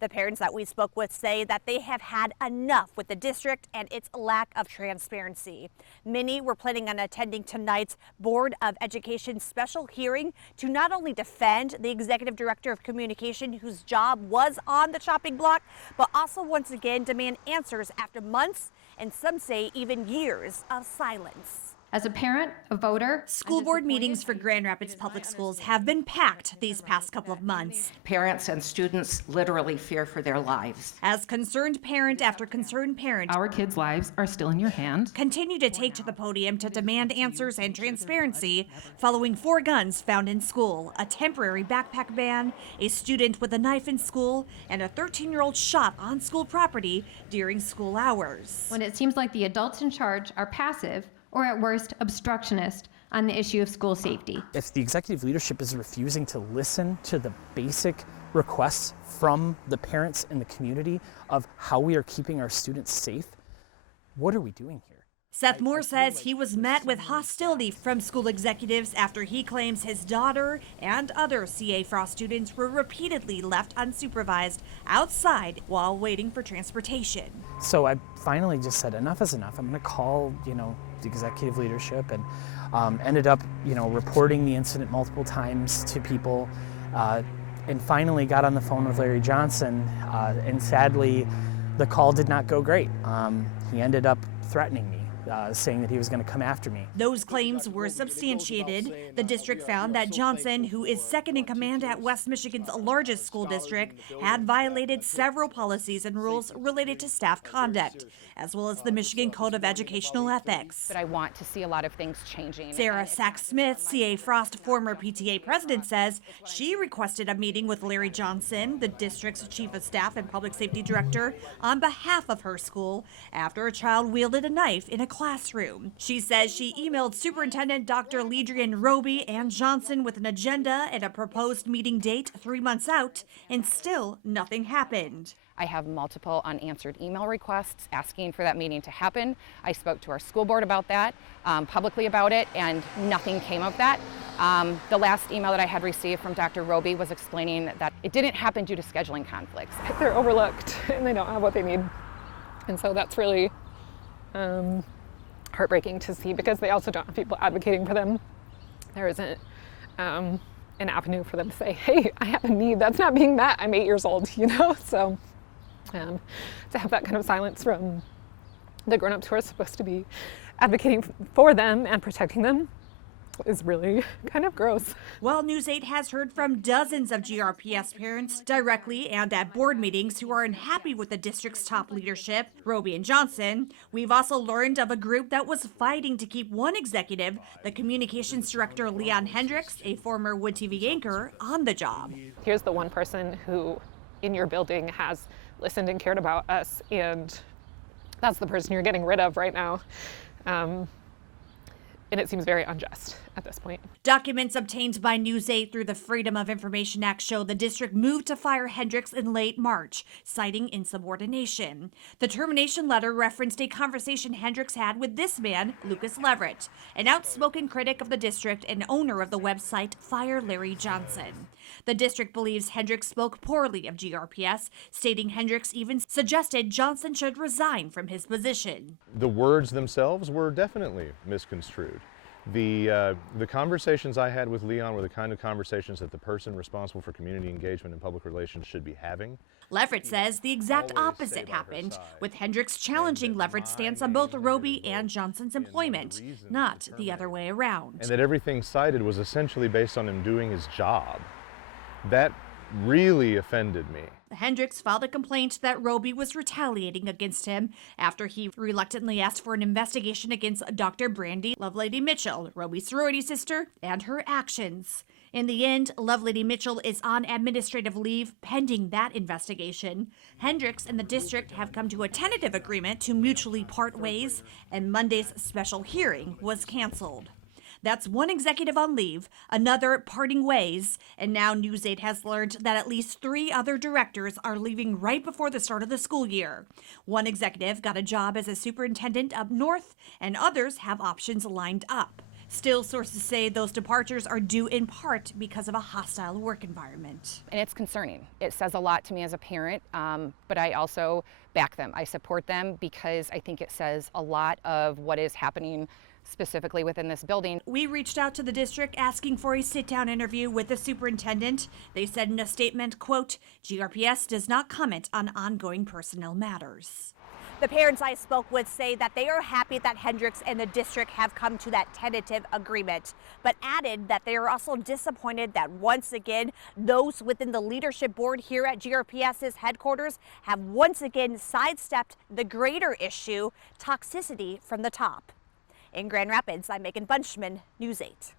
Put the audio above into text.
The parents that we spoke with say that they have had enough with the district and its lack of transparency. Many were planning on attending tonight's Board of Education special hearing to not only defend the executive director of communication whose job was on the chopping block, but also once again demand answers after months and some say even years of silence. As a parent, a voter, school board meetings for Grand Rapids Public Schools have been packed these past couple of months. Parents and students literally fear for their lives. As concerned parent after concerned parent, our kids' lives are still in your hand, continue to take to the podium to demand answers and transparency following 4 guns found in school, a temporary backpack ban, a student with a knife in school, and a 13-year-old shot on school property during school hours. when it seems like the adults in charge are passive or at worst obstructionist on the issue of school safety. If the executive leadership is refusing to listen to the basic requests from the parents and the community of how we are keeping our students safe, what are we doing here? Seth Moore says he was met with hostility from school executives after he claims his daughter and other CA Frost students were repeatedly left unsupervised outside while waiting for transportation. So I finally just said enough is enough. I'm going to call, the executive leadership, and ended up, reporting the incident multiple times to people, and finally got on the phone with Larry Johnson, and sadly the call did not go great. He ended up threatening me. Saying that he was going to come after me. Those claims were substantiated. The district found that Johnson, who is second in command at West Michigan's largest school district, had violated several policies and rules related to staff conduct, as well as the Michigan Code of Educational Ethics. But I want to see a lot of things changing. Sarah Sachs-Smith, CA Frost former PTA president, says she requested a meeting with Larry Johnson, the district's chief of staff and public safety director, on behalf of her school after a child wielded a knife in a classroom. She says she emailed Superintendent Dr. Ledrian Roby and Johnson with an agenda and a proposed meeting date 3 months out, and still nothing happened. I have multiple unanswered email requests asking for that meeting to happen. I spoke to our school board about that, publicly about it, and nothing came of that. The last email that I had received from Dr. Roby was explaining that it didn't happen due to scheduling conflicts. They're overlooked and they don't have what they need. And so that's really heartbreaking to see, because they also don't have people advocating for them. There isn't an avenue for them to say, hey, I have a need that's not being met. I'm 8 years old, So to have that kind of silence from the grown-ups who are supposed to be advocating for them and protecting them is really kind of gross. Well, News 8 has heard from dozens of GRPS parents directly and at board meetings who are unhappy with the district's top leadership, Roby and Johnson. We've also learned of a group that was fighting to keep one executive, the communications director Leon Hendricks, a former Wood TV anchor, on the job. Here's the one person who in your building has listened and cared about us, and that's the person you're getting rid of right now. And it seems very unjust at this point. Documents obtained by News 8 through the Freedom of Information Act show the district moved to fire Hendricks in late March, citing insubordination. The termination letter referenced a conversation Hendricks had with this man, Lucas Leverett, an outspoken critic of the district and owner of the website Fire Larry Johnson. The district believes Hendricks spoke poorly of GRPS, stating Hendricks even suggested Johnson should resign from his position. The words themselves were definitely misconstrued. The conversations I had with Leon were the kind of conversations that the person responsible for community engagement and public relations should be having. Leverett says the exact opposite happened, with Hendricks challenging Leverett's stance on both Roby and Johnson's employment, not the other way around. And that everything cited was essentially based on him doing his job. That really offended me. Hendricks filed a complaint that Roby was retaliating against him after he reluctantly asked for an investigation against Dr. Brandy Lovelady Mitchell, Roby's sorority sister, and her actions. In the end, Lovelady Mitchell is on administrative leave pending that investigation. Hendricks and the district have come to a tentative agreement to mutually part ways, and Monday's special hearing was canceled. That's one executive on leave, another parting ways, and now News 8 has learned that at least 3 other directors are leaving right before the start of the school year. One executive got a job as a superintendent up north, and others have options lined up. Still, sources say those departures are due in part because of a hostile work environment. And it's concerning. It says a lot to me as a parent, but I also back them. I support them because I think it says a lot of what is happening specifically within this building. We reached out to the district asking for a sit-down interview with the superintendent. They said in a statement, quote, GRPS does not comment on ongoing personnel matters. The parents I spoke with say that they are happy that Hendricks and the district have come to that tentative agreement, but added that they are also disappointed that once again, those within the leadership board here at GRPS's headquarters have once again sidestepped the greater issue, toxicity from the top. In Grand Rapids, I'm Megan Bunchman, News 8.